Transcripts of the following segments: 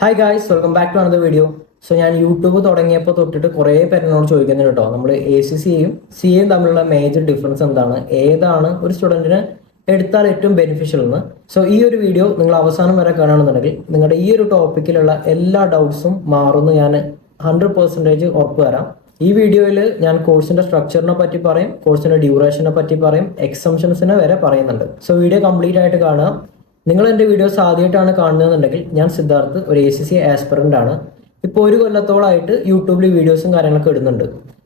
Hi guys, welcome back to another video. So ഞാൻ YouTube തുടങ്ങിയപ്പോൾ തൊട്ടിട്ട് കുറേ പേരെന്നോട് ചോദിക്കുന്നുണ്ട് കേട്ടോ, നമ്മൾ ACCയും CAയും തമ്മിലുള്ള മേജർ ഡിഫറൻസ് എന്താണ്, ഏതാണ് ഒരു സ്റ്റുഡൻറ്റിന് എടുത്താൽ ഏറ്റവും ബെനിഫിഷ്യൽ എന്ന്. സോ ഈ ഒരു വീഡിയോ നിങ്ങൾ അവസാനം വരെ കാണുകയാണെന്നുണ്ടെങ്കിൽ നിങ്ങളുടെ ഈ ഒരു ടോപ്പിക്കിലുള്ള എല്ലാ ഡൗട്ട്സും മാറുമെന്ന് ഞാൻ 100% ഉറപ്പ് തരാം. ഈ വീഡിയോയിൽ ഞാൻ കോഴ്സിന്റെ സ്ട്രക്ചറിനെ പറ്റി പറയും, കോഴ്സിന്റെ ഡ്യൂറേഷനെ പറ്റി പറയും, എക്സംഷൻസിനെ വരെ പറയുന്നുണ്ട്. സോ വീഡിയോ കംപ്ലീറ്റ് ആയിട്ട് കാണുക. നിങ്ങൾ എൻ്റെ വീഡിയോസ് ആദ്യമായിട്ടാണ് കാണുന്നതെന്നുണ്ടെങ്കിൽ ഞാൻ സിദ്ധാർത്ഥ്, ഒരു ACC ആസ്പിറൻ്റ് ആണ്. ഇപ്പോൾ ഒരു കൊല്ലത്തോളമായിട്ട് യൂട്യൂബിൽ വീഡിയോസും കാര്യങ്ങളൊക്കെ ഇടുന്നുണ്ട്.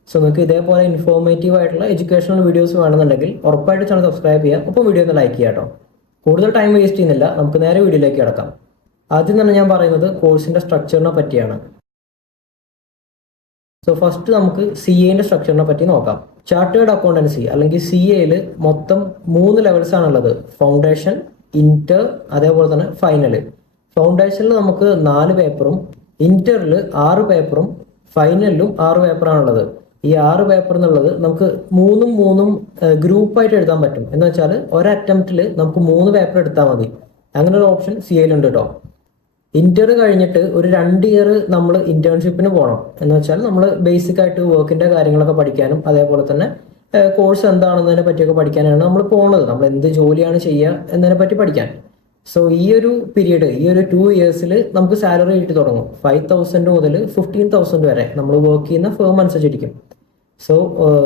സോ നിങ്ങൾക്ക് ഇതേപോലെ ഇൻഫോർമേറ്റീവ് ആയിട്ടുള്ള എഡ്യൂക്കേഷണൽ വീഡിയോസ് വേണമെന്നുണ്ടെങ്കിൽ ഉറപ്പായിട്ട് ചാനൽ സബ്സ്ക്രൈബ് ചെയ്യുക, അപ്പോൾ വീഡിയോ ഒന്ന് ലൈക്ക് ചെയ്യാം കേട്ടോ. കൂടുതൽ ടൈം വേസ്റ്റ് ചെയ്യുന്നില്ല, നമുക്ക് നേരെ വീഡിയോയിലേക്ക് കിടക്കാം. ആദ്യം തന്നെ ഞാൻ പറയുന്നത് കോഴ്സിൻ്റെ സ്ട്രക്ചറിനെ പറ്റിയാണ്. സോ ഫസ്റ്റ് നമുക്ക് CAൻ്റെ സ്ട്രക്ചറിനെ പറ്റി നോക്കാം. ചാർട്ടേഡ് അക്കൗണ്ടൻസി അല്ലെങ്കിൽ CAയിൽ മൊത്തം 3 ലെവൽസ് ആണുള്ളത്: ഫൗണ്ടേഷൻ, ഇന്റർ, അതേപോലെ തന്നെ ഫൈനൽ. ഫൗണ്ടേഷനിൽ നമുക്ക് 4 പേപ്പറും, ഇന്ററിൽ 6 പേപ്പറും, ഫൈനലിലും 6 പേപ്പറാണുള്ളത്. ഈ 6 പേപ്പർ എന്നുള്ളത് നമുക്ക് മൂന്നും ഗ്രൂപ്പായിട്ട് എഴുതാൻ പറ്റും. എന്ന് വെച്ചാൽ ഒരു അറ്റംപ്റ്റിൽ നമുക്ക് 3 പേപ്പർ എടുത്താൽ മതി. അങ്ങനെ ഒരു ഓപ്ഷൻ CAയിലുണ്ട് കേട്ടോ. ഇന്റർ കഴിഞ്ഞിട്ട് ഒരു 2 ഇയർ നമ്മൾ ഇന്റേൺഷിപ്പിന് പോകണം. എന്ന് വെച്ചാൽ നമ്മൾ ബേസിക് ആയിട്ട് വർക്കിന്റെ കാര്യങ്ങളൊക്കെ പഠിക്കാനും അതേപോലെ തന്നെ കോഴ്സ് എന്താണെന്നതിനെ പറ്റിയൊക്കെ പഠിക്കാനാണ് നമ്മൾ പോകുന്നത്. നമ്മൾ എന്ത് ജോലിയാണ് ചെയ്യുക എന്നതിനെ പറ്റി പഠിക്കാൻ. സോ ഈ ഒരു പീരീഡ്, ഈ ഒരു 2 ഇയേഴ്സിൽ നമുക്ക് സാലറി കിട്ടി തുടങ്ങും. 5,000 മുതൽ 15,000 വരെ നമ്മൾ വർക്ക് ചെയ്യുന്ന ഫേം അനുസരിച്ചിരിക്കും. സോ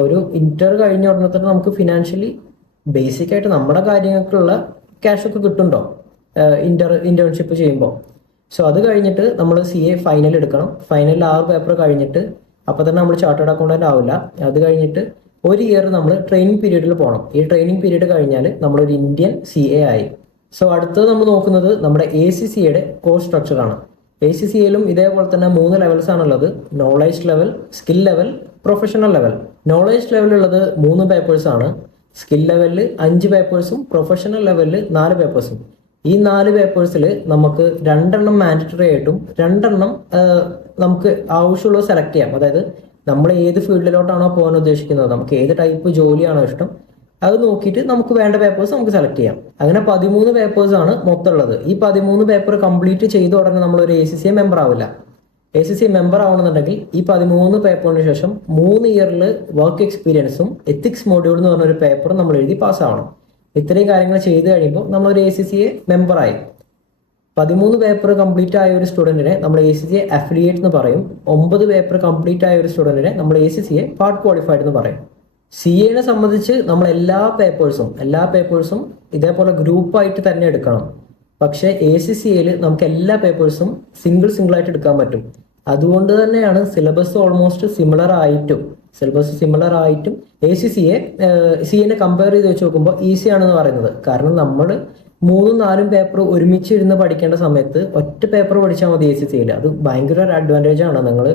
ഒരു ഇന്റർ കഴിഞ്ഞ ഉടനെ തന്നെ നമുക്ക് ഫിനാൻഷ്യലി ബേസിക് ആയിട്ട് നമ്മുടെ കാര്യങ്ങൾക്കുള്ള ക്യാഷ് ഒക്കെ കിട്ടുന്നുണ്ടോ ഇന്റേൺഷിപ്പ് ചെയ്യുമ്പോൾ. സോ അത് കഴിഞ്ഞിട്ട് നമ്മൾ CA ഫൈനൽ എടുക്കണം. ഫൈനലിൽ 6 പേപ്പർ കഴിഞ്ഞിട്ട് അപ്പോൾ തന്നെ നമ്മൾ ചാർട്ടേഡ് അക്കൗണ്ടന്റ് ആവില്ല. അത് കഴിഞ്ഞിട്ട് ഒരു ഇയർ നമ്മൾ ട്രെയിനിങ് പീരീഡിൽ പോകണം. ഈ ട്രെയിനിങ് പീരീഡ് കഴിഞ്ഞാൽ നമ്മളൊരു ഇന്ത്യൻ CA ആയി. സോ അടുത്തത് നമ്മൾ നോക്കുന്നത് നമ്മുടെ ACCയുടെ കോഴ്സ് സ്ട്രക്ചറാണ്. ACCയിലും ഇതേപോലെ തന്നെ 3 ലെവൽസ് ആണുള്ളത്: knowledge level, skill level, professional level. Knowledge ലെവലുള്ളത് 3 പേപ്പേഴ്സ് ആണ്. സ്കിൽ ലെവലിൽ 5 പേപ്പേഴ്സും പ്രൊഫഷണൽ ലെവലിൽ 4 പേപ്പേഴ്സും. ഈ 4 പേപ്പേഴ്സിൽ നമുക്ക് 2 മാൻഡറ്ററി ആയിട്ടും 2 നമുക്ക് ആവശ്യമുള്ളത് സെലക്ട് ചെയ്യാം. അതായത് നമ്മൾ ഏത് ഫീൽഡിലോട്ടാണോ പോകാൻ ഉദ്ദേശിക്കുന്നത്, നമുക്ക് ഏത് ടൈപ്പ് ജോലിയാണോ ഇഷ്ടം, അത് നോക്കിയിട്ട് നമുക്ക് വേണ്ട പേപ്പേഴ്സ് നമുക്ക് സെലക്ട് ചെയ്യാം. അങ്ങനെ 13 പേപ്പേഴ്സ് ആണ് മൊത്തം ഉള്ളത്. ഈ 13 പേപ്പർ കംപ്ലീറ്റ് ചെയ്ത ഉടനെ നമ്മളൊരു ACCA മെമ്പർ ആവില്ല. ACCA മെമ്പർ ആവണമെന്നുണ്ടെങ്കിൽ ഈ 13 പേപ്പറിന് ശേഷം 3 ഇയറിൽ വർക്ക് എക്സ്പീരിയൻസും എത്തിക്സ് മോഡ്യൂൾ എന്ന് പറഞ്ഞൊരു പേപ്പർ നമ്മൾ എഴുതി പാസ്സാവണം. ഇത്രയും കാര്യങ്ങൾ ചെയ്ത് കഴിയുമ്പോൾ നമ്മളൊരു ACCA മെമ്പറായി. 13 പേപ്പർ കംപ്ലീറ്റ് ആയ ഒരു സ്റ്റുഡൻറ്റിനെ നമ്മൾ ACCA അഫിലിയേറ്റ് എന്ന് പറയും. 9 പേപ്പർ കംപ്ലീറ്റ് ആയ ഒരു സ്റ്റുഡൻറ്റിനെ നമ്മൾ ACCA പാർട്ട് ക്വാളിഫൈഡ് എന്ന് പറയും. CAനെ സംബന്ധിച്ച് നമ്മൾ എല്ലാ പേപ്പേഴ്സും ഇതേപോലെ ഗ്രൂപ്പായിട്ട് തന്നെ എടുക്കണം. പക്ഷേ ACCയിൽ നമുക്ക് എല്ലാ പേപ്പേഴ്സും സിംഗിൾ ആയിട്ട് എടുക്കാൻ പറ്റും. അതുകൊണ്ട് തന്നെയാണ് സിലബസ് ഓൾമോസ്റ്റ് സിമിലർ ആയിട്ടും CAനെ കമ്പയർ ചെയ്ത് വെച്ച് നോക്കുമ്പോൾ ഈസി ആണെന്ന് പറയുന്നത്. കാരണം നമ്മൾ 3-4 പേപ്പർ ഒരുമിച്ച് ഇരുന്ന് പഠിക്കേണ്ട സമയത്ത് ഒറ്റ പേപ്പർ പഠിച്ചാൽ മതി ACCയിൽ. അത് ഭയങ്കര ഒരു അഡ്വാൻറ്റേജ് ആണ്. നിങ്ങൾ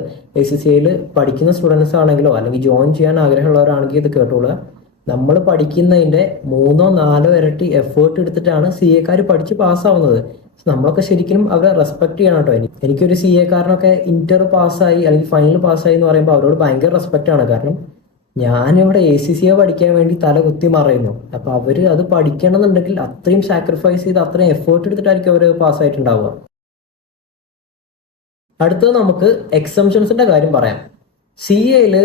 ACCയിൽ പഠിക്കുന്ന സ്റ്റുഡൻസ് ആണെങ്കിലോ അല്ലെങ്കിൽ ജോയിൻ ചെയ്യാൻ ആഗ്രഹമുള്ളവരാണെങ്കിൽ ഇത് കേട്ടോളുക. നമ്മൾ പഠിക്കുന്നതിൻ്റെ 3-4 ഇരട്ടി എഫേർട്ട് എടുത്തിട്ടാണ് CAക്കാർ പഠിച്ച് പാസ്സാവുന്നത്. നമ്മളൊക്കെ ശരിക്കും അവരെ റെസ്പെക്ട് ചെയ്യണം കേട്ടോ. എനിക്കൊരു CAക്കാരനൊക്കെ ഇന്റർ പാസ്സായി അല്ലെങ്കിൽ ഫൈനൽ പാസ്സായി എന്ന് പറയുമ്പോൾ അവരോട് ഭയങ്കര റെസ്പെക്റ്റ് ആണ്. കാരണം ഞാനിവിടെ ACCA പഠിക്കാൻ വേണ്ടി തല കുത്തി മറയുന്നു. അപ്പൊ അവര് അത് പഠിക്കണമെന്നുണ്ടെങ്കിൽ അത്രയും സാക്രിഫൈസ് ചെയ്ത് അത്രയും എഫേർട്ട് എടുത്തിട്ടായിരിക്കും അവർ പാസ്സായിട്ടുണ്ടാവുക. അടുത്തത് നമുക്ക് എക്സംഷൻസിന്റെ കാര്യം പറയാം. CAയിൽ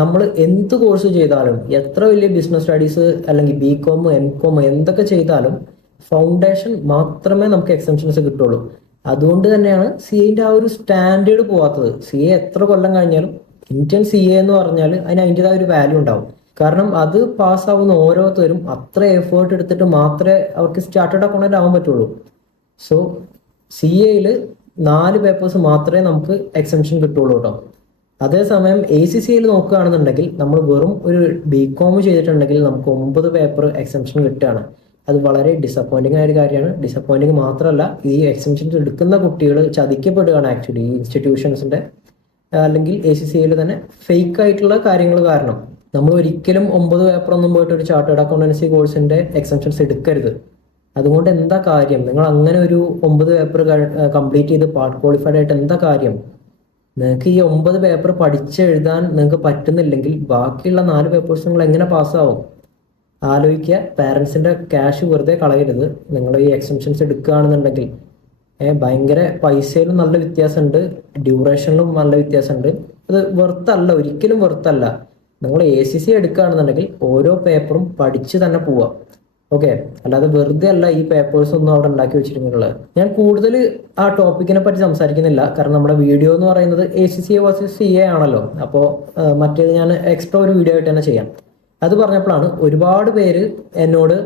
നമ്മൾ എന്ത് കോഴ്സ് ചെയ്താലും, എത്ര വലിയ ബിസിനസ് സ്റ്റഡീസ് അല്ലെങ്കിൽ BCom, MCom എന്തൊക്കെ ചെയ്താലും ഫൗണ്ടേഷൻ മാത്രമേ നമുക്ക് എക്സംഷൻസ് കിട്ടുള്ളൂ. അതുകൊണ്ട് തന്നെയാണ് CAന്റെ ആ ഒരു സ്റ്റാൻഡേർഡ് പോവാത്തത്. CA എത്ര കൊല്ലം കഴിഞ്ഞാലും ഇന്ത്യൻ CA എന്ന് പറഞ്ഞാൽ അതിന് അതിൻ്റെതായ ഒരു വാല്യൂ ഉണ്ടാവും. കാരണം അത് പാസ്സാവുന്ന ഓരോരുത്തരും അത്ര എഫേർട്ട് എടുത്തിട്ട് മാത്രമേ അവർക്ക് ചാർട്ടേഡ് അക്കൗണ്ടന്റ് ആവാൻ പറ്റുള്ളൂ. സോ CAയിൽ 4 പേപ്പേഴ്സ് മാത്രമേ നമുക്ക് എക്സംഷൻ കിട്ടുള്ളൂ കേട്ടോ. അതേസമയം ACCയിൽ നോക്കുകയാണെന്നുണ്ടെങ്കിൽ നമ്മൾ വെറും ഒരു BCom ചെയ്തിട്ടുണ്ടെങ്കിൽ നമുക്ക് 9 പേപ്പർ എക്സംഷൻ കിട്ടുകയാണ്. അത് വളരെ ഡിസപ്പോയിന്റിംഗ് ആയ ഒരു കാര്യമാണ്. ഡിസപ്പോയിന്റിംഗ് മാത്രമല്ല, ഈ എക്സംഷൻസ് എടുക്കുന്ന കുട്ടികൾ ചതിക്കപ്പെടുകയാണ് ആക്ച്വലി ഈ ഇൻസ്റ്റിറ്റ്യൂഷൻസിന്റെ അല്ലെങ്കിൽ ACCയിൽ തന്നെ ഫേക്ക് ആയിട്ടുള്ള കാര്യങ്ങൾ കാരണം. നമ്മൾ ഒരിക്കലും 9 പേപ്പറൊന്നും പോയിട്ട് ഒരു ചാർട്ടേഡ് അക്കൗണ്ടൻസി കോഴ്സിന്റെ എക്സംഷൻസ് എടുക്കരുത്. അതുകൊണ്ട് എന്താ കാര്യം? നിങ്ങൾ അങ്ങനെ ഒരു 9 പേപ്പർ കംപ്ലീറ്റ് ചെയ്ത് പാർട്ട് ക്വാളിഫൈഡ് ആയിട്ട് എന്താ കാര്യം? നിങ്ങൾക്ക് ഈ 9 പേപ്പർ പഠിച്ചെഴുതാൻ നിങ്ങൾക്ക് പറ്റുന്നില്ലെങ്കിൽ ബാക്കിയുള്ള 4 പേപ്പേഴ്സ് നിങ്ങൾ എങ്ങനെ പാസ്സാവും? ആലോചിക്കുക. പാരൻസിന്റെ ക്യാഷ് വെറുതെ കളയരുത്. നിങ്ങൾ ഈ എക്സംഷൻസ് എടുക്കുകയാണെന്നുണ്ടെങ്കിൽ ഭയങ്കര പൈസയിലും നല്ല വ്യത്യാസമുണ്ട്, ഡ്യൂറേഷനിലും നല്ല വ്യത്യാസമുണ്ട്. അത് വെറുത്തല്ല, ഒരിക്കലും വെറുത്തല്ല. നിങ്ങൾ ACC എടുക്കുകയാണെന്നുണ്ടെങ്കിൽ ഓരോ പേപ്പറും പഠിച്ച് തന്നെ പോവാം. ഓക്കെ, അല്ലാതെ വെറുതെ അല്ല ഈ പേപ്പേഴ്സ് ഒന്നും അവിടെ ഉണ്ടാക്കി വെച്ചിട്ടുള്ളത്. ഞാൻ കൂടുതൽ ആ ടോപ്പിക്കിനെ പറ്റി സംസാരിക്കുന്നില്ല, കാരണം നമ്മുടെ വീഡിയോ എന്ന് പറയുന്നത് ACC വേഴ്സസ് CA ആണല്ലോ. അപ്പോൾ മറ്റേത് ഞാൻ എക്സ്ട്രാ ഒരു വീഡിയോ ആയിട്ട് തന്നെ ചെയ്യാം. അത് പറഞ്ഞപ്പോഴാണ് ഒരുപാട് പേര് എന്നോട്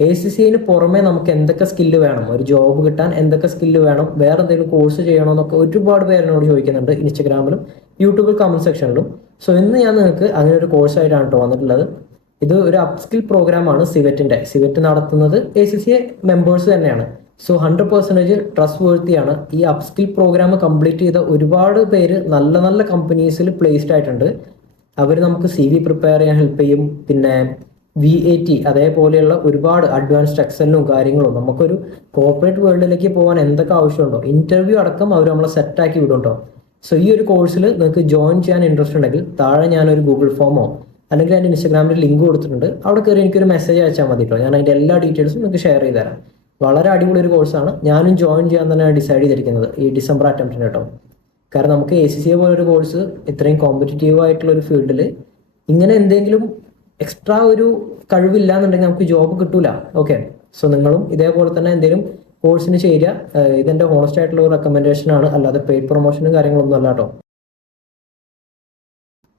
ACCന് പുറമെ നമുക്ക് എന്തൊക്കെ സ്കില്ല് വേണം, ഒരു ജോബ് കിട്ടാൻ എന്തൊക്കെ സ്കില്ല് വേണം, വേറെ എന്തെങ്കിലും കോഴ്സ് ചെയ്യണോ എന്നൊക്കെ ഒരുപാട് പേര് എന്നോട് ചോദിക്കുന്നുണ്ട്, ഇൻസ്റ്റഗ്രാമിലും യൂട്യൂബിൽ കമന്റ് സെക്ഷനിലും. സോ ഇന്ന് ഞാൻ നിങ്ങൾക്ക് അങ്ങനെ ഒരു കോഴ്സായിട്ടാണ് കേട്ടോ വന്നിട്ടുള്ളത്. ഇത് ഒരു അപ്സ്കിൽ പ്രോഗ്രാം ആണ് സിവെറ്റ് നടത്തുന്നത് ACCA മെമ്പേഴ്സ് തന്നെയാണ്. സോ 100% ട്രസ്റ്റ് വേർത്തിയാണ്. ഈ അപ്സ്കിൽ പ്രോഗ്രാം കംപ്ലീറ്റ് ചെയ്ത ഒരുപാട് പേര് നല്ല നല്ല കമ്പനീസിൽ പ്ലേസ്ഡ് ആയിട്ടുണ്ട്. അവർ നമുക്ക് CV പ്രിപ്പയർ ചെയ്യാൻ ഹെൽപ്പ് ചെയ്യും. പിന്നെ VAT അതേപോലെയുള്ള ഒരുപാട് അഡ്വാൻസ്ഡ് എക്സലിനും കാര്യങ്ങളും, നമുക്കൊരു കോർപ്പറേറ്റ് വേൾഡിലേക്ക് പോകാൻ എന്തൊക്കെ ആവശ്യമുണ്ടോ, ഇന്റർവ്യൂ അടക്കം അവർ നമ്മളെ സെറ്റാക്കി വിടുണ്ടോ. സോ ഈ ഒരു കോഴ്സിൽ നിങ്ങൾക്ക് ജോയിൻ ചെയ്യാൻ ഇൻട്രസ്റ്റ് ഉണ്ടെങ്കിൽ താഴെ ഞാനൊരു ഗൂഗിൾ ഫോമോ അല്ലെങ്കിൽ എൻ്റെ ഇൻസ്റ്റാഗ്രാമിൽ ലിങ്ക് കൊടുത്തിട്ടുണ്ട്, അവിടെ കയറി എനിക്കൊരു മെസ്സേജ് അയച്ചാൽ മതി കേട്ടോ. ഞാൻ അതിൻ്റെ എല്ലാ ഡീറ്റെയിൽസും നിങ്ങൾക്ക് ഷെയർ ചെയ്ത് തരാം. വളരെ അടിപൊളി ഒരു കോഴ്സാണ്. ഞാനും ജോയിൻ ചെയ്യാൻ തന്നെയാണ് ഡിസൈഡ് ചെയ്തിരിക്കുന്നത് ഈ ഡിസംബർ അറ്റംപ്റ്റിന് കേട്ടോ. കാരണം നമുക്ക് ACCA പോലൊരു കോഴ്സ് ഇത്രയും കോമ്പറ്റീറ്റീവ് ആയിട്ടുള്ള ഒരു ഫീൽഡിൽ ഇങ്ങനെ എന്തെങ്കിലും എക്സ്ട്രാ ഒരു കഴിവില്ല എന്നുണ്ടെങ്കിൽ നമുക്ക് ജോബ് കിട്ടൂല. ഓക്കെ, സോ നിങ്ങളും ഇതേപോലെ തന്നെ എന്തെങ്കിലും കോഴ്സിന് ചേരുക. ഇതെന്റെ ഹോണസ്റ്റ് ആയിട്ടുള്ള ഒരു റെക്കമെൻഡേഷൻ ആണ്, അല്ലാതെ പെയ്ഡ് പ്രൊമോഷനും കാര്യങ്ങളൊന്നും അല്ല കേട്ടോ.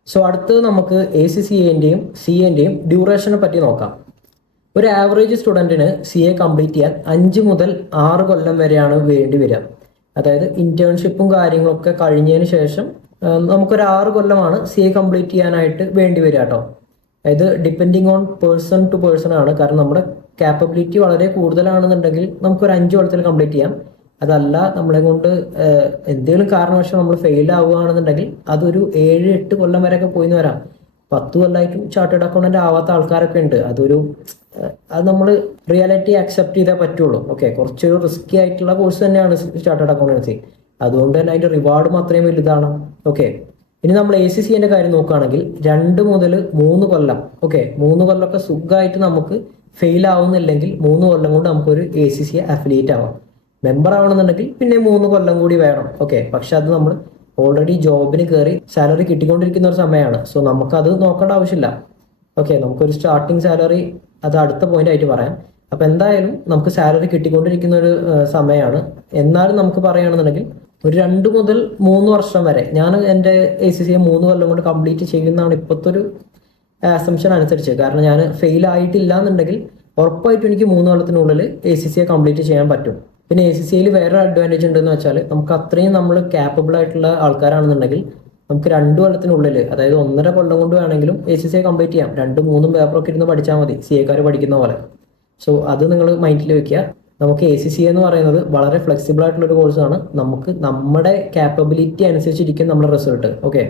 സോ അടുത്തത് നമുക്ക് ACCAന്റെയും CAന്റെയും ഡ്യൂറേഷനെ പറ്റി നോക്കാം. ഒരു ആവറേജ് സ്റ്റുഡൻറ്റിന് CA കംപ്ലീറ്റ് ചെയ്യാൻ 5 മുതൽ 6 കൊല്ലം വരെയാണ് വേണ്ടി വരിക. അതായത് ഇന്റേൺഷിപ്പും കാര്യങ്ങളൊക്കെ കഴിഞ്ഞതിന് ശേഷം നമുക്കൊരു 6 കൊല്ലമാണ് CA കംപ്ലീറ്റ് ചെയ്യാനായിട്ട് വേണ്ടി വരിക കേട്ടോ. ഇത് depending on person to person ആണ്. കാരണം നമ്മുടെ കാപ്പബിലിറ്റി വളരെ കൂടുതലാണെന്നുണ്ടെങ്കിൽ നമുക്കൊരു 5 കൊല്ലത്തിൽ കംപ്ലീറ്റ് ചെയ്യാം. അതല്ല നമ്മളെ കൊണ്ട് എന്തെങ്കിലും കാരണവശാൽ നമ്മൾ ഫെയിൽ ആവുകയാണെന്നുണ്ടെങ്കിൽ അതൊരു 7-8 കൊല്ലം വരെയൊക്കെ പോയിന്ന് വരാം. 10 കൊല്ലമായിട്ടും ചാർട്ടേഡ് അക്കൗണ്ടന്റ് ആവാത്ത ആൾക്കാരൊക്കെ ഉണ്ട്. അത് നമ്മൾ റിയാലിറ്റി അക്സെപ്റ്റ് ചെയ്തേ പറ്റുള്ളൂ. ഓക്കെ, കുറച്ചൊരു റിസ്കി ആയിട്ടുള്ള കോഴ്സ് തന്നെയാണ് ചാർട്ടേഡ് അക്കൗണ്ടൻസി. അതുകൊണ്ട് തന്നെ അതിന്റെ റിവാർഡും അത്രയും വലുതാണ്. ഓക്കെ, ഇനി നമ്മൾ ACCന്റെ കാര്യം നോക്കുകയാണെങ്കിൽ 2 മുതൽ 3 കൊല്ലം. ഓക്കെ, 3 കൊല്ലമൊക്കെ സുഖമായിട്ട് നമുക്ക് ഫെയിൽ ആവുന്നില്ലെങ്കിൽ 3 കൊല്ലം കൊണ്ട് നമുക്കൊരു ACCA അഫിലിയേറ്റ് ആവാം. മെമ്പർ ആവണമെന്നുണ്ടെങ്കിൽ പിന്നെ 3 കൊല്ലം കൂടി വേണം. ഓക്കെ, പക്ഷെ അത് നമ്മൾ ഓൾറെഡി ജോബിന് കയറി സാലറി കിട്ടിക്കൊണ്ടിരിക്കുന്ന ഒരു സമയമാണ്. സോ നമുക്കത് നോക്കേണ്ട ആവശ്യമില്ല. ഓക്കെ, നമുക്കൊരു സ്റ്റാർട്ടിങ് സാലറി അത് അടുത്ത പോയിന്റ് ആയിട്ട് പറയാം. അപ്പൊ എന്തായാലും നമുക്ക് സാലറി കിട്ടിക്കൊണ്ടിരിക്കുന്ന ഒരു സമയമാണ്. എന്നാലും നമുക്ക് പറയുകയാണെന്നുണ്ടെങ്കിൽ ഒരു 2 മുതൽ 3 വർഷം വരെ ഞാൻ എൻ്റെ ACCA 3 കൊല്ലം കൊണ്ട് കംപ്ലീറ്റ് ചെയ്യുന്നതാണ് ഇപ്പോഴത്തെ ഒരു അസംഷൻ അനുസരിച്ച്. കാരണം ഞാൻ ഫെയിൽ ആയിട്ടില്ല എന്നുണ്ടെങ്കിൽ ഉറപ്പായിട്ടും എനിക്ക് 3 കൊല്ലത്തിനുള്ളിൽ ACCA കംപ്ലീറ്റ് ചെയ്യാൻ പറ്റും. പിന്നെ ACCയിൽ വേറെ അഡ്വാൻറ്റേജ് ഉണ്ടെന്ന് വെച്ചാൽ നമുക്ക് അത്രയും നമ്മൾ ക്യാപ്പബിൾ ആയിട്ടുള്ള ആൾക്കാരാണെന്നുണ്ടെങ്കിൽ നമുക്ക് 2 കൊല്ലത്തിനുള്ളിൽ, അതായത് 1.5 കൊല്ലം കൊണ്ട് വേണമെങ്കിലും ACCA കംപ്ലീറ്റ് ചെയ്യാം. 2-3 പേപ്പറൊക്കെ ഇരുന്ന് പഠിച്ചാൽ മതി, CA പഠിക്കുന്ന പോലെ. സോ അത് നിങ്ങൾ മൈൻഡിൽ വെക്കുക. നമുക്ക് ACCA എന്ന് പറയുന്നത് വളരെ ഫ്ലെക്സിബിൾ ആയിട്ടുള്ള ഒരു കോഴ്സാണ്. നമുക്ക് നമ്മുടെ ക്യാപ്പബിലിറ്റി അനുസരിച്ചിരിക്കും നമ്മുടെ റിസൾട്ട്. ഓക്കെ,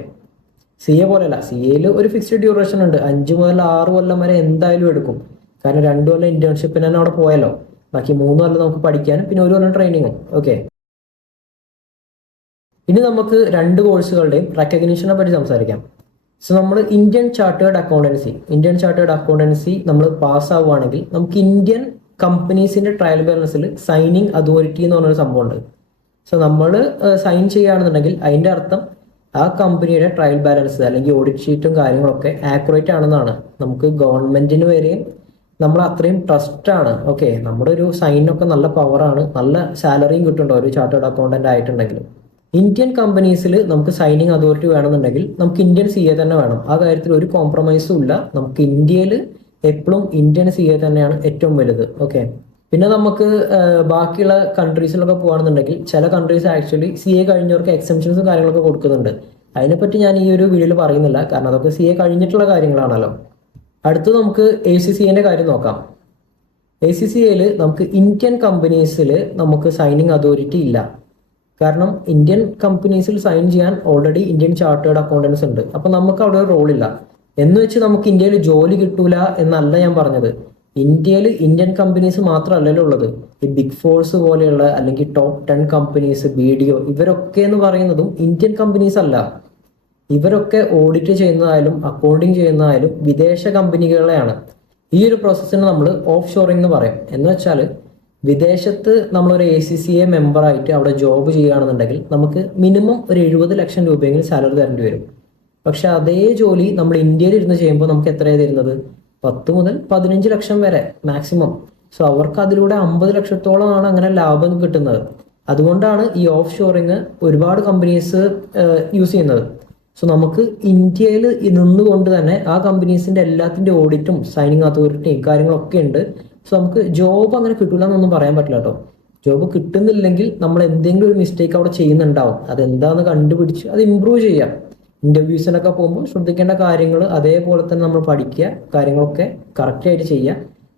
CA പോലെയല്ല. CAയിൽ ഒരു ഫിക്സ്ഡ് ഡ്യൂറേഷൻ ഉണ്ട്. 5 മുതൽ 6 കൊല്ലം വരെ എന്തായാലും എടുക്കും. കാരണം 2 കൊല്ലം ഇന്റേൺഷിപ്പിന് തന്നെ അവിടെ പോയല്ലോ. ബാക്കി 3 കൊല്ലം നമുക്ക് പഠിക്കാനും പിന്നെ 1 കൊല്ലം ട്രെയിനിങ്ങും. ഓക്കെ, ഇനി നമുക്ക് 2 കോഴ്സുകളുടെയും റെക്കഗ്നീഷനെ പറ്റി സംസാരിക്കാം. സോ നമ്മൾ ഇന്ത്യൻ ചാർട്ടേഡ് അക്കൗണ്ടൻസി നമ്മൾ പാസ് ആവുകയാണെങ്കിൽ നമുക്ക് ഇന്ത്യൻ കമ്പനീസിന്റെ ട്രയൽ ബാലൻസിൽ സൈനിങ് അതോറിറ്റി എന്ന് പറഞ്ഞൊരു സംഭവമുണ്ട്. സോ നമ്മൾ സൈൻ ചെയ്യുകയാണെന്നുണ്ടെങ്കിൽ അതിന്റെ അർത്ഥം ആ കമ്പനിയുടെ ട്രയൽ ബാലൻസ് അല്ലെങ്കിൽ ഓഡിറ്റ് ഷീറ്റും കാര്യങ്ങളൊക്കെ ആക്യുറേറ്റ് ആണെന്നാണ്. നമുക്ക് ഗവൺമെന്റിന് വരെയും നമ്മൾ അത്രയും ട്രസ്റ്റ് ആണ്. ഓക്കെ, നമ്മുടെ ഒരു സൈനൊക്കെ നല്ല പവറാണ്, നല്ല സാലറിയും കിട്ടുന്നുണ്ടോ ഒരു ചാർട്ടേഡ് അക്കൗണ്ടന്റ് ആയിട്ടുണ്ടെങ്കിൽ. ഇന്ത്യൻ കമ്പനീസിൽ നമുക്ക് സൈനിങ് അതോറിറ്റി വേണമെന്നുണ്ടെങ്കിൽ നമുക്ക് ഇന്ത്യൻ CA തന്നെ വേണം. ആ കാര്യത്തിൽ ഒരു കോംപ്രമൈസും ഇല്ല. നമുക്ക് ഇന്ത്യയിൽ എപ്പോഴും ഇന്ത്യൻ CA തന്നെയാണ് ഏറ്റവും വലുത്. ഓക്കെ, പിന്നെ നമുക്ക് ബാക്കിയുള്ള കൺട്രീസിലൊക്കെ പോകുകയാണെന്നുണ്ടെങ്കിൽ ചില കൺട്രീസ് ആക്ച്വലി CA കഴിഞ്ഞവർക്ക് എക്സംഷൻസും കാര്യങ്ങളൊക്കെ കൊടുക്കുന്നുണ്ട്. അതിനെപ്പറ്റി ഞാൻ ഈ ഒരു വീഡിയോയിൽ പറയുന്നില്ല, കാരണം അതൊക്കെ CA കഴിഞ്ഞിട്ടുള്ള കാര്യങ്ങളാണല്ലോ. അടുത്ത് നമുക്ക് ACCന്റെ കാര്യം നോക്കാം. ACCയിൽ നമുക്ക് ഇന്ത്യൻ കമ്പനീസിൽ നമുക്ക് സൈനിങ് അതോറിറ്റി ഇല്ല. കാരണം ഇന്ത്യൻ കമ്പനീസിൽ സൈൻ ചെയ്യാൻ ഓൾറെഡി ഇന്ത്യൻ ചാർട്ടേഡ് അക്കൗണ്ടൻസ് ഉണ്ട്. അപ്പൊ നമുക്ക് അവിടെ ഒരു റോളില്ല. എന്ന് വെച്ച് നമുക്ക് ഇന്ത്യയിൽ ജോലി കിട്ടൂല എന്നല്ല ഞാൻ പറഞ്ഞത്. ഇന്ത്യയിൽ ഇന്ത്യൻ കമ്പനീസ് മാത്രമല്ലല്ലോ ഉള്ളത്. ഈ ബിഗ് ഫോഴ്സ് പോലെയുള്ള അല്ലെങ്കിൽ ടോപ്പ് 10 കമ്പനീസ്, BDO, ഇവരൊക്കെ എന്ന് പറയുന്നതും ഇന്ത്യൻ കമ്പനീസ് അല്ല. ഇവരൊക്കെ ഓഡിറ്റ് ചെയ്യുന്നതായാലും അക്കൗണ്ടിങ് ചെയ്യുന്നതായാലും വിദേശ കമ്പനികളെയാണ്. ഈ ഒരു പ്രോസസ്സിന് നമ്മൾ ഓഫ് ഷോറിംഗ് എന്ന് പറയും. എന്ന് വെച്ചാൽ വിദേശത്ത് നമ്മളൊരു ACCA മെമ്പറായിട്ട് അവിടെ ജോബ് ചെയ്യുകയാണെന്നുണ്ടെങ്കിൽ നമുക്ക് മിനിമം ഒരു 70 ലക്ഷം രൂപയെങ്കിലും സാലറി തരേണ്ടി വരും. പക്ഷെ അതേ ജോലി നമ്മൾ ഇന്ത്യയിൽ ഇരുന്ന് ചെയ്യുമ്പോൾ നമുക്ക് എത്രയാണ് തരുന്നത്? 10 മുതൽ 15 ലക്ഷം വരെ മാക്സിമം. സോ അവർക്ക് അതിലൂടെ 50 ലക്ഷത്തോളമാണ് അങ്ങനെ ലാഭം കിട്ടുന്നത്. അതുകൊണ്ടാണ് ഈ ഓഫ് ഷോറിങ് ഒരുപാട് കമ്പനീസ് യൂസ് ചെയ്യുന്നത്. സോ നമുക്ക് ഇന്ത്യയിൽ നിന്നുകൊണ്ട് തന്നെ ആ കമ്പനീസിന്റെ എല്ലാത്തിന്റെ ഓഡിറ്റും സൈനിങ് അതോറിറ്റിയും കാര്യങ്ങളൊക്കെ ഉണ്ട്. സോ നമുക്ക് ജോബ് അങ്ങനെ കിട്ടില്ല എന്നൊന്നും പറയാൻ പറ്റില്ല കേട്ടോ. ജോബ് കിട്ടുന്നില്ലെങ്കിൽ നമ്മൾ എന്തെങ്കിലും ഒരു മിസ്റ്റേക്ക് അവിടെ ചെയ്യുന്നുണ്ടാവും. അതെന്താന്ന് കണ്ടുപിടിച്ച് അത് ഇമ്പ്രൂവ് ചെയ്യാം. ഇന്റർവ്യൂസിനൊക്കെ പോകുമ്പോൾ ശ്രദ്ധിക്കേണ്ട കാര്യങ്ങൾ അതേപോലെ തന്നെ നമ്മൾ പഠിക്കുക, കാര്യങ്ങളൊക്കെ കറക്റ്റായിട്ട് ചെയ്യുക.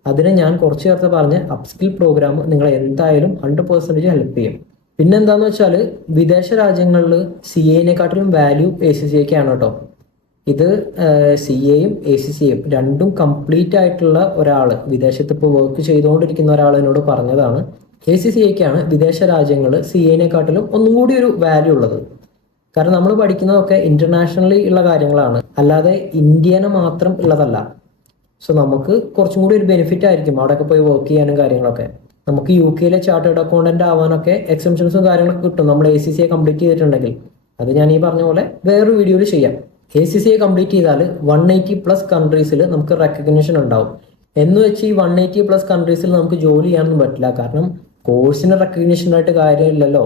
അതിനെ ഞാൻ കുറച്ച് നേരത്തെ പറഞ്ഞ അപ്സ്കിൽ പ്രോഗ്രാം നിങ്ങളെ എന്തായാലും 100% ഹെൽപ്പ് ചെയ്യും. പിന്നെന്താന്ന് വെച്ചാൽ വിദേശ രാജ്യങ്ങളിൽ CA-നെക്കാട്ടിലും വാല്യൂ ACCA-ക്കാണ് കേട്ടോ. ഇത് CA-യും ACCA-യും രണ്ടും കംപ്ലീറ്റ് ആയിട്ടുള്ള ഒരാൾ വിദേശത്ത് ഇപ്പോൾ വർക്ക് ചെയ്തുകൊണ്ടിരിക്കുന്ന ഒരാൾ എന്നോട് പറഞ്ഞതാണ്. ACCA-ക്കാണ് വിദേശ രാജ്യങ്ങൾ CA-നെക്കാട്ടിലും ഒന്നും കൂടി ഒരു വാല്യൂ ഉള്ളത്. കാരണം നമ്മൾ പഠിക്കുന്നതൊക്കെ ഇന്റർനാഷണലി ഉള്ള കാര്യങ്ങളാണ്, അല്ലാതെ ഇന്ത്യനെ മാത്രം ഉള്ളതല്ല. സോ നമുക്ക് കുറച്ചും കൂടി ഒരു ബെനിഫിറ്റ് ആയിരിക്കും അവിടെയൊക്കെ പോയി വർക്ക് ചെയ്യാനും കാര്യങ്ങളൊക്കെ. നമുക്ക് UK-യിലെ ചാർട്ടേഡ് അക്കൗണ്ടന്റ് ആവാനൊക്കെ എക്സംഷൻസും കാര്യങ്ങളൊക്കെ കിട്ടും നമ്മൾ ACCA കംപ്ലീറ്റ് ചെയ്തിട്ടുണ്ടെങ്കിൽ. അത് ഞാൻ ഈ പറഞ്ഞ പോലെ വേറൊരു വീഡിയോയിൽ ചെയ്യാം. ACCA കംപ്ലീറ്റ് ചെയ്താൽ 180+ കൺട്രീസിൽ നമുക്ക് റെക്കഗ്നിഷൻ ഉണ്ടാവും. എന്ന് വെച്ച് ഈ 180+ കൺട്രീസിൽ നമുക്ക് ജോലി ചെയ്യാനൊന്നും പറ്റില്ല. കാരണം കോഴ്സിന് റെക്കഗ്നിഷൻ ആയിട്ട് കാര്യമില്ലല്ലോ.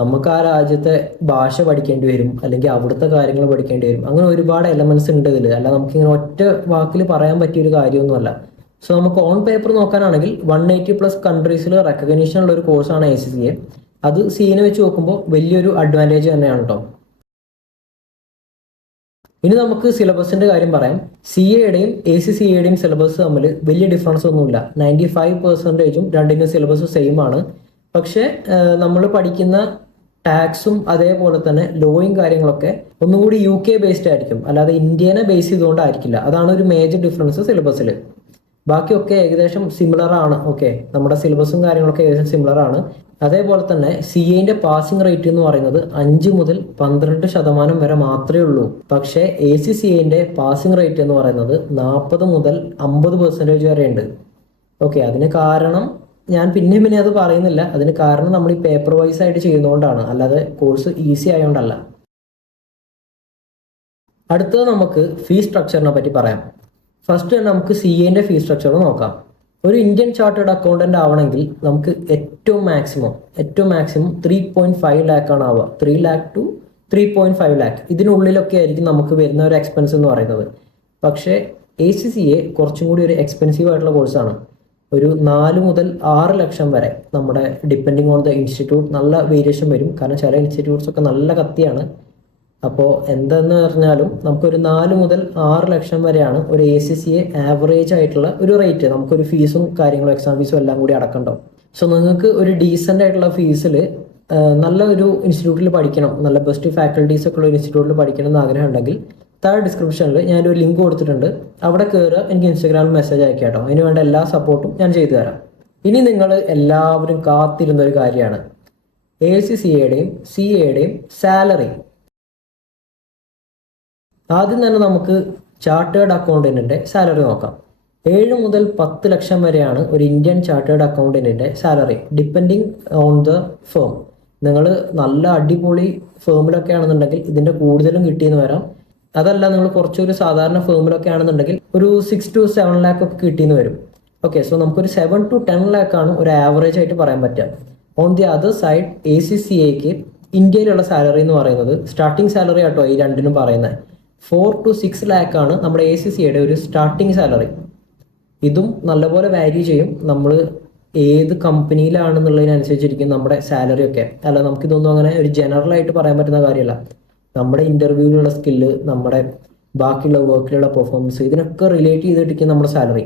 നമുക്ക് ആ രാജ്യത്തെ ഭാഷ പഠിക്കേണ്ടി വരും, അല്ലെങ്കിൽ അവിടുത്തെ കാര്യങ്ങൾ പഠിക്കേണ്ടി വരും. അങ്ങനെ ഒരുപാട് എലമെന്റ്സ് ഉണ്ട് ഇതിൽ. അല്ല നമുക്കിങ്ങനെ ഒറ്റ വാക്കിൽ പറയാൻ പറ്റിയ ഒരു കാര്യമൊന്നുമല്ല. സോ നമുക്ക് ഓൺ പേപ്പർ നോക്കാനാണെങ്കിൽ 180+ കൺട്രീസിൽ റെക്കഗ്നീഷൻ ഉള്ള ഒരു കോഴ്സാണ് ACCA. അത് CA-നെ വെച്ച് നോക്കുമ്പോൾ വലിയൊരു അഡ്വാൻറ്റേജ് തന്നെയാണ് കേട്ടോ. ഇനി നമുക്ക് സിലബസിന്റെ കാര്യം പറയാം. CA-യുടെയും ACCA-യുടെയും സിലബസ് തമ്മിൽ വലിയ ഡിഫറൻസ് ഒന്നുമില്ല. 95%ഉം രണ്ടിനും സിലബസ് സെയിം ആണ്. പക്ഷെ നമ്മൾ പഠിക്കുന്ന ടാക്സും അതേപോലെ തന്നെ ലോയും കാര്യങ്ങളൊക്കെ ഒന്നുകൂടി UK ബേസ്ഡ് ആയിരിക്കും, അല്ലാതെ ഇന്ത്യനെ ബേസ് ചെയ്തുകൊണ്ടായിരിക്കില്ല. അതാണ് ഒരു മേജർ ഡിഫറൻസ് സിലബസിൽ. ബാക്കിയൊക്കെ ഏകദേശം സിമിലർ ആണ്. ഓക്കെ, നമ്മുടെ സിലബസും കാര്യങ്ങളൊക്കെ ഏകദേശം സിമിലർ ആണ്. അതേപോലെ തന്നെ CA-ന്റെ പാസിംഗ് റേറ്റ് എന്ന് പറയുന്നത് 5 മുതൽ 12% വരെ മാത്രമേ ഉള്ളൂ. പക്ഷേ ACCA-ന്റെ പാസിംഗ് റേറ്റ് എന്ന് പറയുന്നത് 40 മുതൽ 50% വരെ ഉണ്ട്. ഓക്കെ, അതിന് കാരണം ഞാൻ പിന്നെ അത് പറയുന്നില്ല. അതിന് കാരണം നമ്മൾ ഈ പേപ്പർ വൈസ് ആയിട്ട് ചെയ്യുന്നതുകൊണ്ടാണ്, അല്ലാതെ കോഴ്സ് ഈസി ആയതുകൊണ്ടല്ല. അടുത്തത് നമുക്ക് ഫീ സ്ട്രക്ചറിനെ പറ്റി പറയാം. ഫസ്റ്റ് തന്നെ നമുക്ക് CA-ന്റെ ഫീ സ്ട്രക്ചർ നോക്കാം. ഒരു ഇന്ത്യൻ ചാർട്ടേഡ് അക്കൗണ്ടന്റ് ആവണമെങ്കിൽ നമുക്ക് ഏറ്റവും മാക്സിമം 3.5 lakh ആണ് ആവുക. 3 lakh to 3.5 lakh ഇതിനുള്ളിലൊക്കെ ആയിരിക്കും നമുക്ക് വരുന്ന ഒരു എക്സ്പെൻസ് എന്ന് പറയുന്നത്. പക്ഷേ ACCA കുറച്ചും കൂടി ഒരു എക്സ്പെൻസീവ് ആയിട്ടുള്ള കോഴ്സാണ്. ഒരു 4 മുതൽ 6 ലക്ഷം വരെ, നമ്മുടെ ഡിപ്പെൻഡിങ് ഓൺ ദ ഇൻസ്റ്റിറ്റ്യൂട്ട് നല്ല വേരിയേഷൻ വരും. കാരണം ചില ഇൻസ്റ്റിറ്റ്യൂട്ട്സ് ഒക്കെ നല്ല കത്തിയാണ്. അപ്പോൾ എന്തെന്ന് പറഞ്ഞാലും നമുക്കൊരു 4 മുതൽ 6 ലക്ഷം വരെയാണ് ഒരു ACCA ആവറേജ് ആയിട്ടുള്ള ഒരു റേറ്റ്. നമുക്കൊരു ഫീസും കാര്യങ്ങളും എക്സാം ഫീസും എല്ലാം കൂടി അടക്കണ്ടാവും. സോ നിങ്ങൾക്ക് ഒരു ഡീസൻ്റ് ആയിട്ടുള്ള ഫീസിൽ നല്ല ഒരു ഇൻസ്റ്റിറ്റ്യൂട്ടിൽ പഠിക്കണം, നല്ല ബെസ്റ്റ് ഫാക്കൽറ്റീസ് ഒക്കെ ഉള്ള ഒരു ഇൻസ്റ്റിറ്റ്യൂട്ടിൽ പഠിക്കണം എന്ന് ആഗ്രഹം ഉണ്ടെങ്കിൽ താഴെ ഡിസ്ക്രിപ്ഷനിൽ ഞാനൊരു ലിങ്ക് കൊടുത്തിട്ടുണ്ട്. അവിടെ കയറുക, എനിക്ക് ഇൻസ്റ്റാഗ്രാമിൽ മെസ്സേജ് അയക്കാം കേട്ടോ. അതിന് വേണ്ട എല്ലാ സപ്പോർട്ടും ഞാൻ ചെയ്തു തരാം. ഇനി നിങ്ങൾ എല്ലാവരും കാത്തിരുന്ന ഒരു കാര്യമാണ് ACCA-യുടെയും CA-യുടെയും സാലറി. ആദ്യം തന്നെ നമുക്ക് ചാർട്ടേഡ് അക്കൗണ്ടന്റിന്റെ സാലറി നോക്കാം. 7 മുതൽ 10 ലക്ഷം വരെയാണ് ഒരു ഇന്ത്യൻ ചാർട്ടേഡ് അക്കൗണ്ടന്റിന്റെ salary, depending on the firm. നിങ്ങൾ നല്ല അടിപൊളി ഫേമിലൊക്കെ ആണെന്നുണ്ടെങ്കിൽ ഇതിന്റെ കൂടുതലും കിട്ടിയെന്ന് വരാം. അതല്ല, നിങ്ങൾ കുറച്ചൊരു സാധാരണ ഫേമിലൊക്കെ ആണെന്നുണ്ടെങ്കിൽ ഒരു 6 to 7 lakh ഒക്കെ കിട്ടിയെന്ന് വരും. ഓക്കെ, സോ നമുക്കൊരു 7 to 10 lakh ആണ് ഒരു ആവറേജ് ആയിട്ട് പറയാൻ പറ്റുക. ഓൺ ദി അതർ സൈഡ് ACCA-ക്ക് ഇന്ത്യയിലുള്ള സാലറി എന്ന് പറയുന്നത് സ്റ്റാർട്ടിംഗ് സാലറി ആട്ടോ ഈ രണ്ടിനും പറയുന്നത്. 4 to 6 lakh ആണ് നമ്മുടെ ACCA-യുടെ ഒരു സ്റ്റാർട്ടിംഗ് സാലറി. ഇതും നല്ലപോലെ വാരി ചെയ്യും. നമ്മൾ ഏത് കമ്പനിയിലാണെന്നുള്ളതിനനുസരിച്ചിരിക്കും നമ്മുടെ സാലറി ഒക്കെ. അല്ല, നമുക്കിതൊന്നും അങ്ങനെ ഒരു ജനറൽ ആയിട്ട് പറയാൻ പറ്റുന്ന കാര്യമല്ല. നമ്മുടെ ഇന്റർവ്യൂവിലുള്ള സ്കില്ല്, നമ്മുടെ ബാക്കിയുള്ള വർക്കിലുള്ള പെർഫോമൻസ്, ഇതിനൊക്കെ റിലേറ്റ് ചെയ്തിട്ടിരിക്കും നമ്മുടെ സാലറി.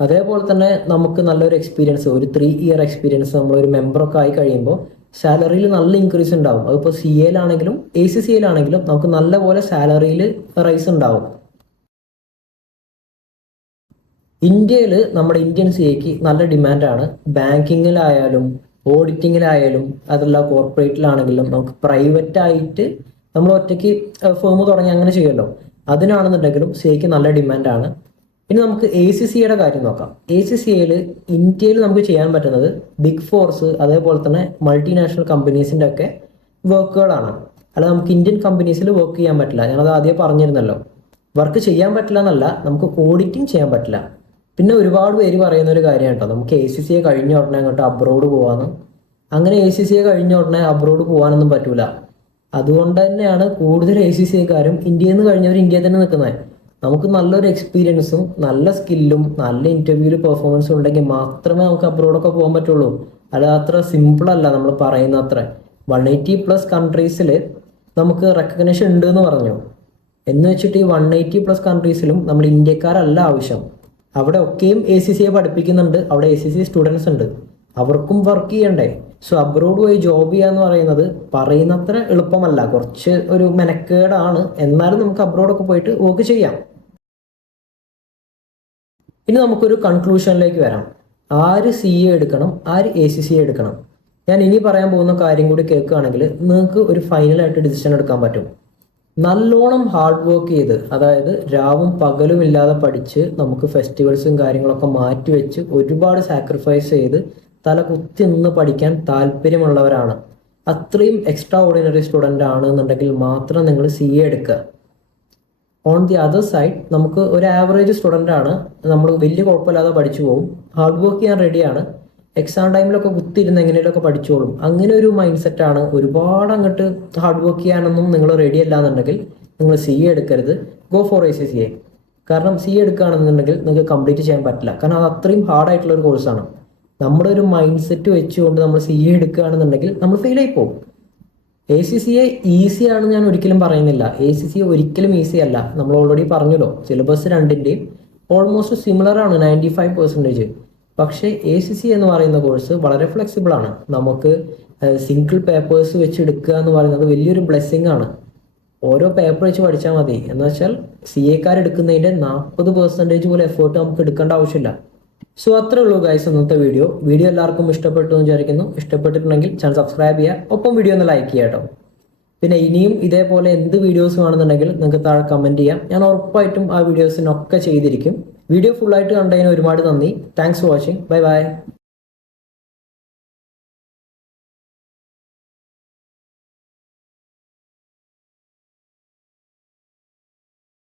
അതേപോലെ തന്നെ നമുക്ക് നല്ലൊരു എക്സ്പീരിയൻസ്, ഒരു 3 year എക്സ്പീരിയൻസ് നമ്മളൊരു മെമ്പറൊക്കെ ആയി കഴിയുമ്പോൾ സാലറിയിൽ നല്ല ഇൻക്രീസ് ഉണ്ടാവും. അതിപ്പോൾ CA-യിലാണെങ്കിലും ACCA-യിലാണെങ്കിലും നമുക്ക് നല്ലപോലെ സാലറിയിൽ റൈസ് ഉണ്ടാവും. ഇന്ത്യയിൽ നമ്മുടെ ഇന്ത്യൻ CA-ക്ക് നല്ല ഡിമാൻഡാണ്. ബാങ്കിങ്ങിലായാലും ഓഡിറ്റിങ്ങിലായാലും അതല്ല കോർപ്പറേറ്റിലാണെങ്കിലും നമുക്ക് പ്രൈവറ്റ് ആയിട്ട് നമ്മൾ ഒറ്റയ്ക്ക് ഫേം തുടങ്ങി അങ്ങനെ ചെയ്യുമല്ലോ, അതിനാണെന്നുണ്ടെങ്കിലും CA-ക്ക് നല്ല ഡിമാൻഡാണ്. ഇനി നമുക്ക് ACCA കാര്യം നോക്കാം. ACCAയിൽ ഇന്ത്യയിൽ നമുക്ക് ചെയ്യാൻ പറ്റുന്നത് ബിഗ് ഫോർസ് അതേപോലെ തന്നെ മൾട്ടിനാഷണൽ കമ്പനീസിൻ്റെ ഒക്കെ വർക്കുകളാണ്. അല്ല നമുക്ക് ഇന്ത്യൻ കമ്പനീസിൽ വർക്ക് ചെയ്യാൻ പറ്റില്ല. ഞാനത് ആദ്യം പറഞ്ഞിരുന്നല്ലോ. വർക്ക് ചെയ്യാൻ പറ്റില്ല എന്നല്ല, നമുക്ക് ഓഡിറ്റിംഗ് ചെയ്യാൻ പറ്റില്ല. പിന്നെ ഒരുപാട് പേര് പറയുന്ന ഒരു കാര്യം കേട്ടോ, നമുക്ക് ACCA കഴിഞ്ഞ ഉടനെ അങ്ങോട്ട് അബ്രോഡ് പോകാമെന്ന്. അങ്ങനെ ACCA കഴിഞ്ഞ ഉടനെ അബ്രോഡ് പോകാനൊന്നും പറ്റൂല. അതുകൊണ്ട് തന്നെയാണ് കൂടുതൽ ACCAക്കാരും ഇന്ത്യയിൽ നിന്ന് കഴിഞ്ഞവർ ഇന്ത്യയിൽ തന്നെ നിൽക്കുന്നത്. നമുക്ക് നല്ലൊരു എക്സ്പീരിയൻസും നല്ല സ്കില്ലും നല്ല ഇന്റർവ്യൂവിൽ പെർഫോമൻസും ഉണ്ടെങ്കിൽ മാത്രമേ നമുക്ക് അബ്രോഡൊക്കെ പോകാൻ പറ്റുള്ളൂ. അത് അത്ര സിമ്പിൾ അല്ല നമ്മൾ പറയുന്ന അത്ര. 180+ കൺട്രീസിൽ നമുക്ക് റെക്കഗ്നേഷൻ ഉണ്ട് എന്ന് പറഞ്ഞു. എന്ന് വെച്ചിട്ട് ഈ 180+ കൺട്രീസിലും നമ്മൾ ഇന്ത്യക്കാരല്ല ആവശ്യം. അവിടെ ഒക്കെയും ACCA പഠിപ്പിക്കുന്നുണ്ട്, അവിടെ ACCA സ്റ്റുഡൻസ് ഉണ്ട്, അവർക്കും വർക്ക് ചെയ്യണ്ടേ. സോ അബ്രോഡ് പോയി ജോബ് ചെയ്യാന്ന് പറയുന്നത്ര എളുപ്പമല്ല, കുറച്ച് ഒരു മെനക്കേടാണ്. എന്നാലും നമുക്ക് അബ്രോഡൊക്കെ പോയിട്ട് വർക്ക് ചെയ്യാം. ഇനി നമുക്കൊരു കൺക്ലൂഷനിലേക്ക് വരാം. ആര് CA എടുക്കണം, ആര് ACCA എടുക്കണം? ഞാൻ ഇനി പറയാൻ പോകുന്ന കാര്യം കൂടി കേൾക്കുകയാണെങ്കിൽ നിങ്ങൾക്ക് ഒരു ഫൈനലായിട്ട് ഡിസിഷൻ എടുക്കാൻ പറ്റും. നല്ലോണം ഹാർഡ് വർക്ക് ചെയ്ത്, അതായത് രാവും പകലും ഇല്ലാതെ പഠിച്ച് നമുക്ക് ഫെസ്റ്റിവൽസും കാര്യങ്ങളൊക്കെ മാറ്റി വെച്ച് ഒരുപാട് സാക്രിഫൈസ് ചെയ്ത് തല കുത്തി നിന്ന് പഠിക്കാൻ താല്പര്യമുള്ളവരാണ്, അത്രയും എക്സ്ട്രാ ഓർഡിനറി സ്റ്റുഡൻ്റ് ആണ് എന്നുണ്ടെങ്കിൽ മാത്രം നിങ്ങൾ CA എടുക്കുക. ഓൺ ദി അതർ സൈഡ് നമുക്ക് ഒരു ആവറേജ് സ്റ്റുഡൻ്റ് ആണ്, നമ്മൾ വലിയ കുഴപ്പമില്ലാതെ പഠിച്ചു പോകും, ഹാർഡ് വർക്ക് ചെയ്യാൻ റെഡിയാണ്, എക്സാം ടൈമിലൊക്കെ കുത്തിയിരുന്ന് എങ്ങനെയൊക്കെ പഠിച്ചോളും, അങ്ങനെ ഒരു മൈൻഡ് സെറ്റാണ്. ഒരുപാട് അങ്ങോട്ട് ഹാർഡ് വർക്ക് ചെയ്യാനൊന്നും നിങ്ങൾ റെഡി അല്ല എന്നുണ്ടെങ്കിൽ നിങ്ങൾ CA എടുക്കരുത്. Go for ACCA. കാരണം CA എടുക്കുകയാണെന്നുണ്ടെങ്കിൽ നിങ്ങൾക്ക് കംപ്ലീറ്റ് ചെയ്യാൻ പറ്റില്ല. കാരണം അത് അത്രയും ഹാർഡായിട്ടുള്ള ഒരു കോഴ്സാണ്. നമ്മുടെ ഒരു മൈൻഡ് സെറ്റ് വെച്ചുകൊണ്ട് നമ്മൾ CA എടുക്കുകയാണെന്നുണ്ടെങ്കിൽ നമ്മൾ ഫെയിൽ ആയി പോകും. ACCA ഈസി ആണെന്ന് ഞാൻ ഒരിക്കലും പറയുന്നില്ല. ACCA ഒരിക്കലും ഈസി അല്ല. നമ്മൾ ഓൾറെഡി പറഞ്ഞല്ലോ, സിലബസ് രണ്ടിൻ്റെയും ഓൾമോസ്റ്റ് സിമിലർ ആണ്, 95%. പക്ഷേ ACCA എന്ന് പറയുന്ന കോഴ്സ് വളരെ ഫ്ലെക്സിബിൾ ആണ്. നമുക്ക് സിംഗിൾ പേപ്പേഴ്സ് വെച്ച് എടുക്കുക എന്ന് പറയുന്നത് വലിയൊരു ബ്ലെസ്സിങ് ആണ്. ഓരോ പേപ്പർ വെച്ച് പഠിച്ചാൽ മതി. എന്ന് വെച്ചാൽ CA എടുക്കുന്നതിൻ്റെ 40% പോലും എഫേർട്ട് നമുക്ക് എടുക്കേണ്ട ആവശ്യമില്ല. സോ അത്രേ ഉള്ളൂ ഗൈസ് ഇന്നത്തെ വീഡിയോ. എല്ലാവർക്കും ഇഷ്ടപ്പെട്ടു എന്ന് വിചാരിക്കുന്നു. ഇഷ്ടപ്പെട്ടിട്ടുണ്ടെങ്കിൽ ചാനൽ സബ്സ്ക്രൈബ് ചെയ്യുക, ഒപ്പം വീഡിയോ ഒന്ന് ലൈക്ക് ചെയ്യുക കേട്ടോ. പിന്നെ ഇനിയും ഇതേപോലെ എന്ത് വീഡിയോസ് വേണമെന്നുണ്ടെങ്കിൽ നിങ്ങൾക്ക് താഴെ കമൻറ്റ് ചെയ്യാം. ഞാൻ ഉറപ്പായിട്ടും ആ വീഡിയോസിനൊക്കെ ചെയ്തിരിക്കും. വീഡിയോ ഫുള്ളായിട്ട് കണ്ടതിന് ഒരുപാട് നന്ദി. Thanks for watching. Bye bye.